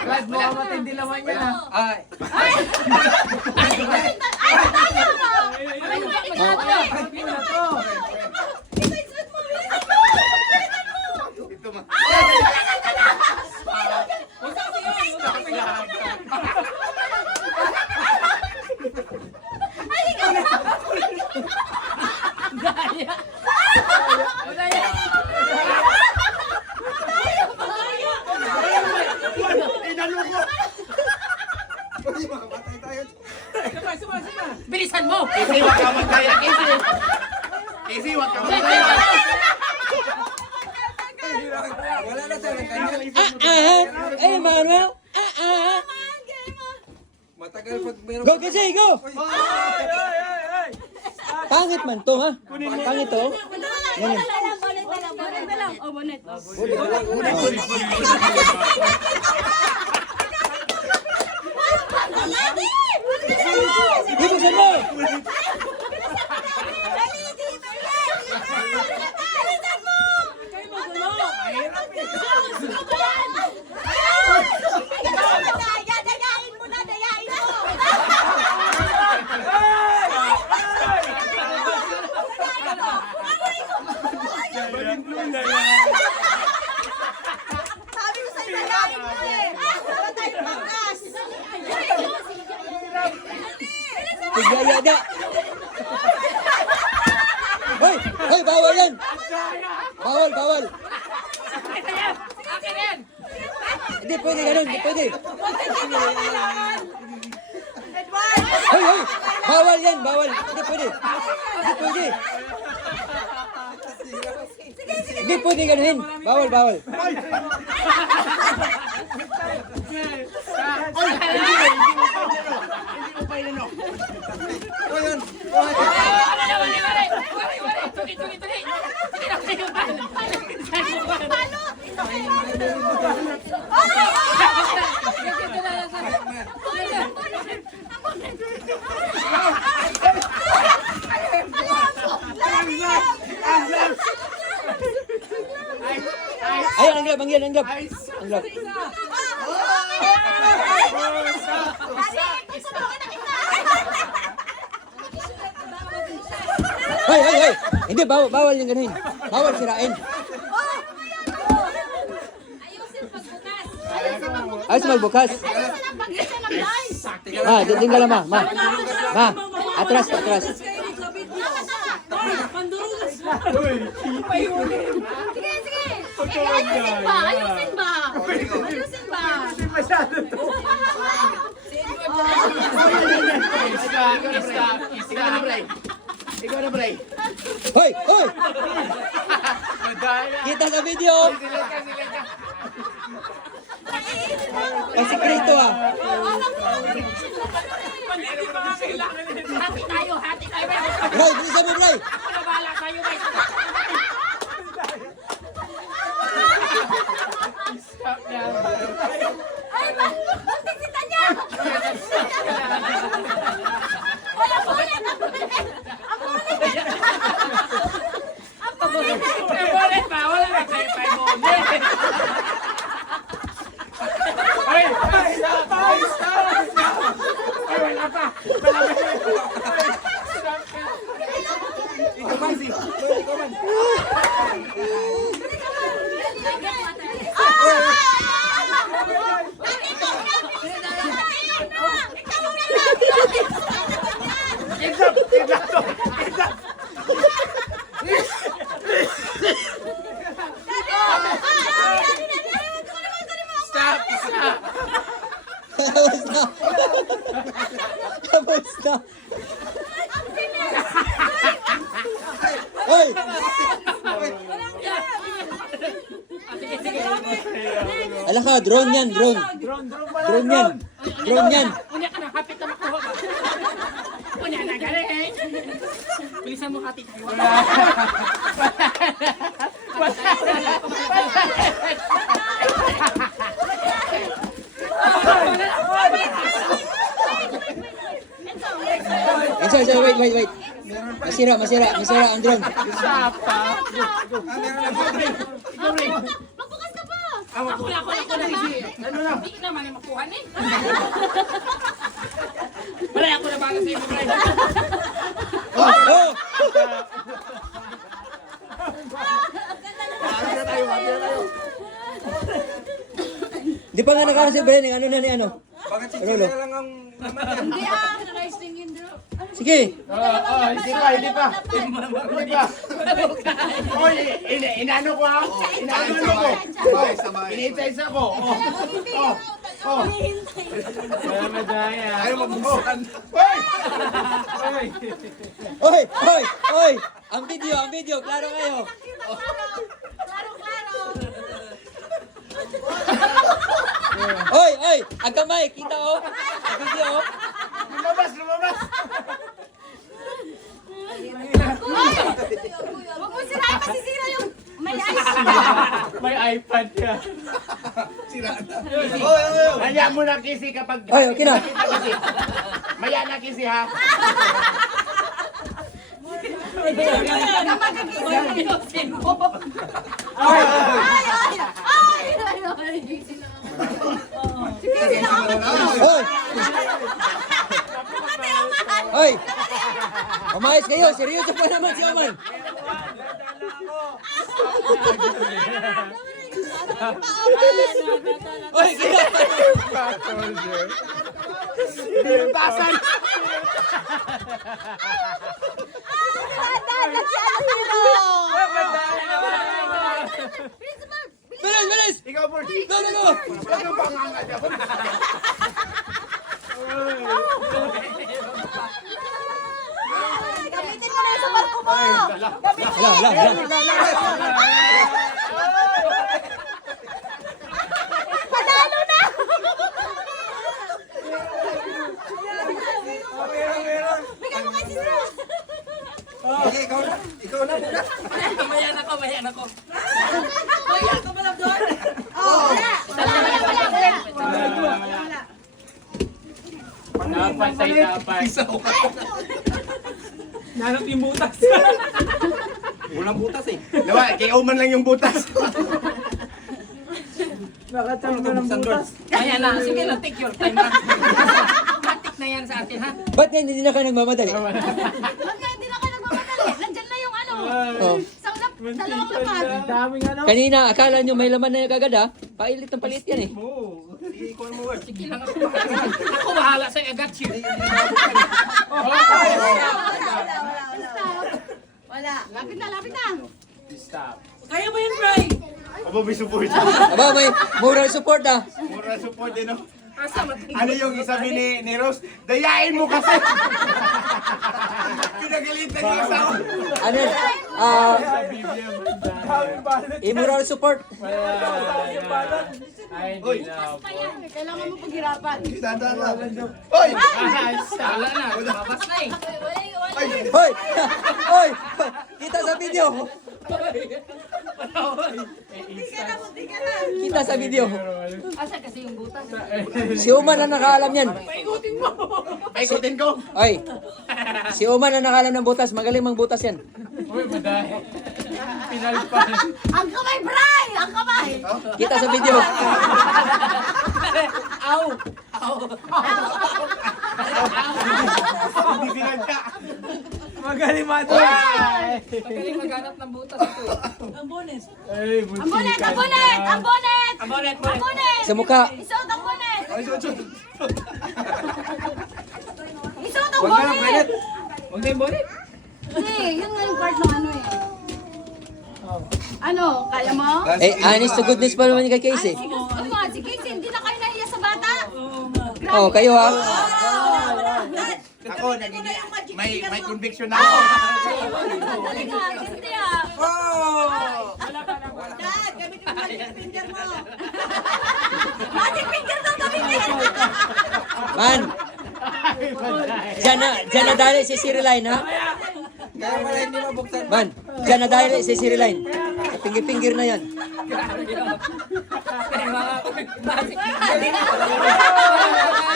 Brad, mukhang matindi laman yan ha. Ay. Bilisan mo! Kasi wag ka magkaya, Casey. Casey, wag ka magkaya. Wala na sir, ganyan. Eh, Manuel! Matagal pag meron. Go kasi, go! Pangit man to, ha? Pangit to. Yan yan. Ibigsan mo! Dayain mo na, dayain mo! Sabi ko sa'yo, dayain mo eh! Wala tayong pangkas! Tigyayada! Hoy! Hoy! Bawal yan! Bawal! Bawal! Akin yan! Hindi pwede ganun! Hindi pwede! Hoy! Hoy! Bawal yan! Bawal! Hindi pwede! Hindi pwede! Hindi pwede ganuhin! Bawal! Bawal! Ayun! Ang grab! Ang grab! Ang grab! Ang grab! Hoy! Hoy! Hoy! Hindi! Bawal! Bawal yung ganuhin! Bawal sirain! Ayos magbukas! Ma! Tingnan lang ma! Ma! Ma! Atras! Atras! Sige, sige! Ayusin ba? Ayusin ba? Ayusin ba? Masyado to. Ikaw na, Bray. Ikaw na, Bray. Hoy! Hoy! Kita sa video! Ang sikreto ah! Hati tayo! Hati tayo! Bray! Bilisan mo Bray! Bahala kayo guys! Ay, bakit si Tanya? Wala po ulit! Ang ulit! Ang ulit! May bolet pa! Wala na kayo pa bolet! Ay, stop! Ay, stop! Ay, wala pa! Wala pa siya! Ikaw man, si. Ikaw man. Kidnap! Kidnap to! Kidnap! Stop! Stop! Tapos na! Tapos na! Hoy! Ala ka, drone yan, drone. Drone pala! Drone yan. Drone yan. Unya ka na, hapit na makuha ba? Unya na, galing! Bilisan mo hati tayo. Isa, wait. Masira ang drone. Magbukas ka pa! Ako na. Ano na? Hindi naman ay makuha ni. Wala ako na bala sa iyo, Bray. Oh! Di pa nga nakano si Bren, ano na ni ano? Bakit si Rolo. Chira lang ang naman yan? Hindi ah, nice tingin doon. Sige. Hindi pa. Oy, inano ko ha? Inano ko. Inisa ko. Wala madaya. Ayaw magbubukan. Oy! Oy! Oy! Ang video, klaro kayo. Klaro. Oy! Oy! Ang kamay, kita oh. Ang video oh. Lumabas. Huwag mo sirain, masisira yung may ice. May iPad ka. Oy. Haya mo na kisi kapag... Oy, okay na. Maya na kisi ha. Oy! Oy! Umayos kayo, seryoso pa naman si Oman. Oy, kita! Pinutasan. Bilis! Ikaw, Bert. No! Huwag kang panganga dyan. Gamitin mo na yung sa barko mo. Hala. Panalo na. Bigyan mo kay Sisra. Sige, ikaw na muna. Mayan ako. Napantay. Nanap yung butas. Walang butas eh. Diba, kay Oman lang yung butas. Ayan na, sige na, take your time. Matik na yan sa atin, ha? Ba't nga hindi na kayo nagmamadali? Huwag nga, hindi na kayo nagmamadali. Nandyan na yung ano. Oh. Dalawang lapat. Daming ano. Kanina, akala nyo may laman na yung kagad ha? Pailit ng palit yan eh. Sige lang ako. Ako bahala sa agad you. Wala. Lapit na. Kaya mo yun, Bray? Aba, may support. Aba, may moral support ah. Mura support din, no? Asa mating. Ano yung isabi ni Rose? Dayain mo kasi! Pinagalitan yung asawa. Ano yan? Moral support. Uy! Kailangan mo paghirapan. Dadala. Uy! Wala na, mabas na eh. Hoy! Hoy! Kita sa video! Kita sa video. Asa kasi yung butas? Si Oman na nakaalam yan. Paikutin mo. Paikutin ko! Oy! Si Oman na nakaalam ng butas. Magaling mang butas yan. Uy, madaya. Pinalpan. Ang kamay, Bray! Ang kamay! Kita sa video. Aw! Hindi pinagka. Magaling maghanap ng butas ito. Ang bonet! Ang bonet! Sa mukha. Isuot ang bonet! Ay, so. Isuot ang Huwag na lang, bonet! Bennett. Huwag na yung bonnet. Hindi, yun nga yung part ng ano eh. Ano, kaya mo? Eh, honest to goodness pa naman ni kay Casey. Ay, ano nga, si Casey, hindi na kayo nahiya sa bata. Oh, kayo ha. Ako, may conviction na ako. Dali ka, hindi ah. Dad, gamitin mo magic finger mo. Magic finger daw gamitin! Man! Diyan na dali si Siriline ha. Kaya pala hindi mabuksan. Man, diyan na dali si Siriline. Pinggir-pinggir na yan.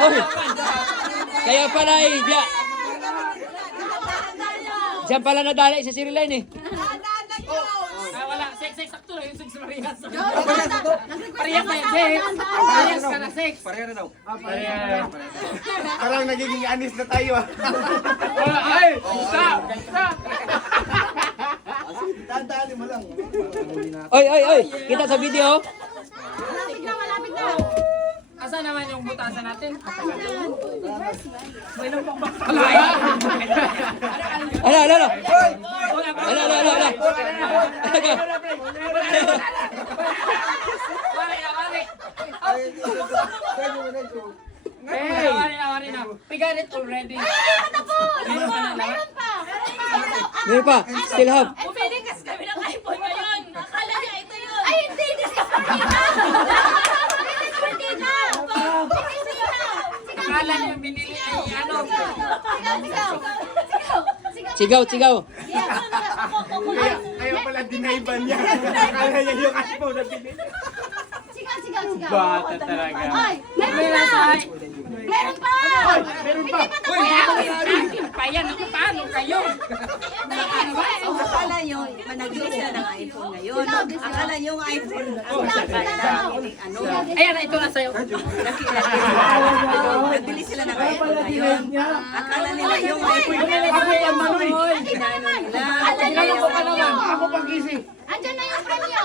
Oy! Kaya pala eh, diyan pala nadali si Siriline eh. Wala, sex, sakto lang yung 6 Marias. Parehas na yan, Sex. Parehas ka na, Sex. Pareha na daw. Ayan. Parang nagiging anis na tayo ah. Ay! Isa! Isa! Tandaan mo lang. Oy! Kita sa video. Malapit na, malapit na. Asa naman yung butasan natin? Ala. Wala. Wala na. We got it already. Meron pa. Meron pa. Still have. Pumili kasi kami ng iPhone ngayon. Akala niya ito yun. Ay, hindi. This is for Tita. This is for Tita. This is for Tita. Akala niyo binili ay ano. Sigaw. Kaya pala dinayban niya. Akala niya yung iPhone na pinili. Sigaw. Bata talaga. Ay, meron pa. Meron pa. Meron pa! Akin pa yan. Paano kayo? Akala nyo, managili sila ng iPhone ngayon. Akala nyo yung iPhone. Ayan, ito na sa'yo. Nagbili sila ng iPhone ngayon. Akala nila yung iPhone. Kilala ko pa naman. Ako pang easy! Andyan na yung premyo.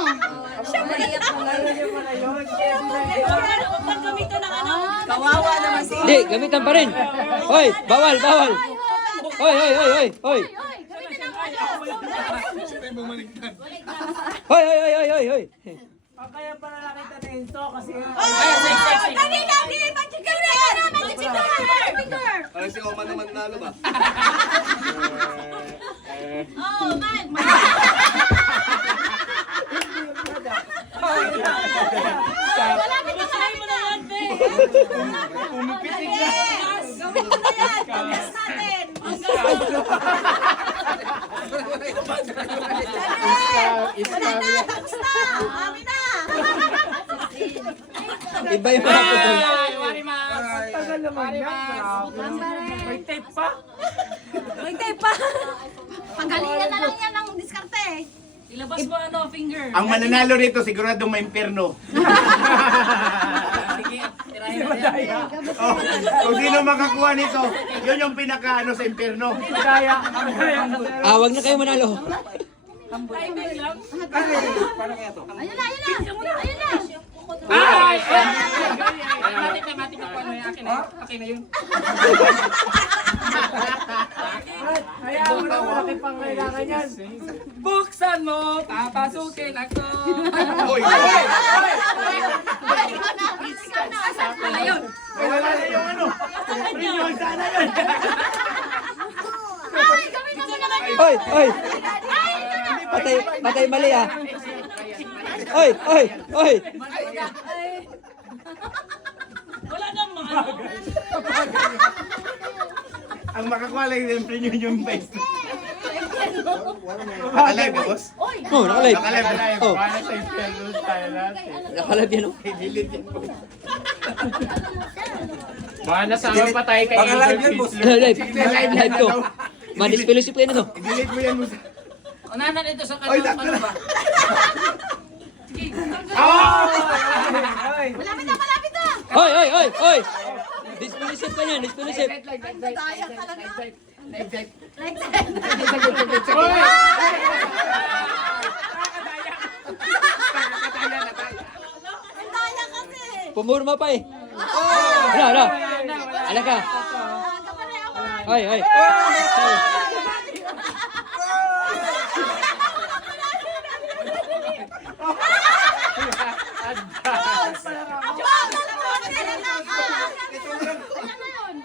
Kawawa naman si Di, gamitan pa rin. Hoy, bawal. Hoy. Oy, gamitin ang Hoy. Dali, magic finger. Parang si Oma naman nalo ba? Oh, man. Malapit na. Pumipitig na! Gawin ko na yan. Pagkas natin. Wala na. Tapos na. Mami na. Iba yung mga putol. Ay, Marimas. Tagal naman yan! May tape pa! May tape pa. Pagalingan na lang yan ng diskarte. Ilabas mo ano, finger. Ang mananalo rito siguradong may impyerno. Sige, tirahin mo yan. Oh, kung sino makakuha nito, yun yung pinaka sa impyerno. Kaya! Wag na kayo manalo. Timing lang. Paano kaya to? Ayun na. Ay! Matik na po ano yung akin na yun. Akin na yun. Hayaan mo na malaki pang kailangan yan! Buksan mo, papasukin ako. Oy! Ayun. Wala na yung ano. Premium sana yun. Ay, gamitin mo naman yun. Hoy. Patay mali ah. Hoy. Wala naman. Ang makakuha lang yung premium yung best. Nakalive ba, boss? Oh, nakalive. Nakalive. Oh, Paano sa impyerno tayo natin? nakalive yan. Oh. Delete yan, boss. Baka nasama pa tayo kay Baka live yan, Angel boss. Fizzler. Live to. Manis fellowship kayo na to. I-delete mo yan, boss. Unanan ito sa Oy, kanila. dakla. Ano ba? Sige. Malapit na. Hoy. Disfellowship ka niyan, disfellowship. Daya talaga. Ang daya kasi. Pumurma pa eh. Ala. Ala ka. Hoy.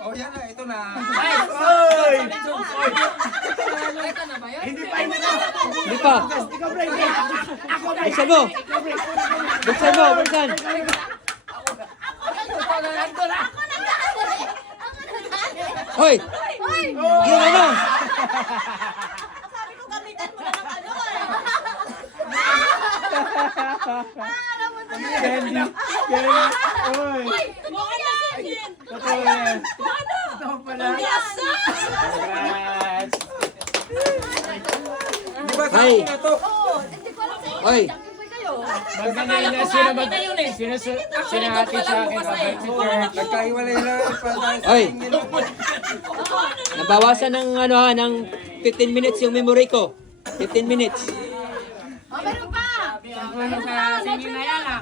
Oh, yan na. Ito na. Oy! Ito na ba yun? Hindi pa. Hindi pa. Buksan mo. Hoy. Yung ano? Sabi ko gamitan mo na ng ano eh. Candy! Oy! Mukha na sin. Totoo yan! Ano? Totoo pala! Yes! Congrats! Di ba Ay. sa ito? Oh, hindi ko alam sa inyo. Hoy. Jumping boy kayo. Magkano na sino mag... Sino sinahati sa akin? Nagkahiwalay na para tayo sa Oy, tingin. nabawasan ng ano ha, ng 15 minutes yung memory ko. 15 minutes. Oh, meron pa. Sa singin na yan ah.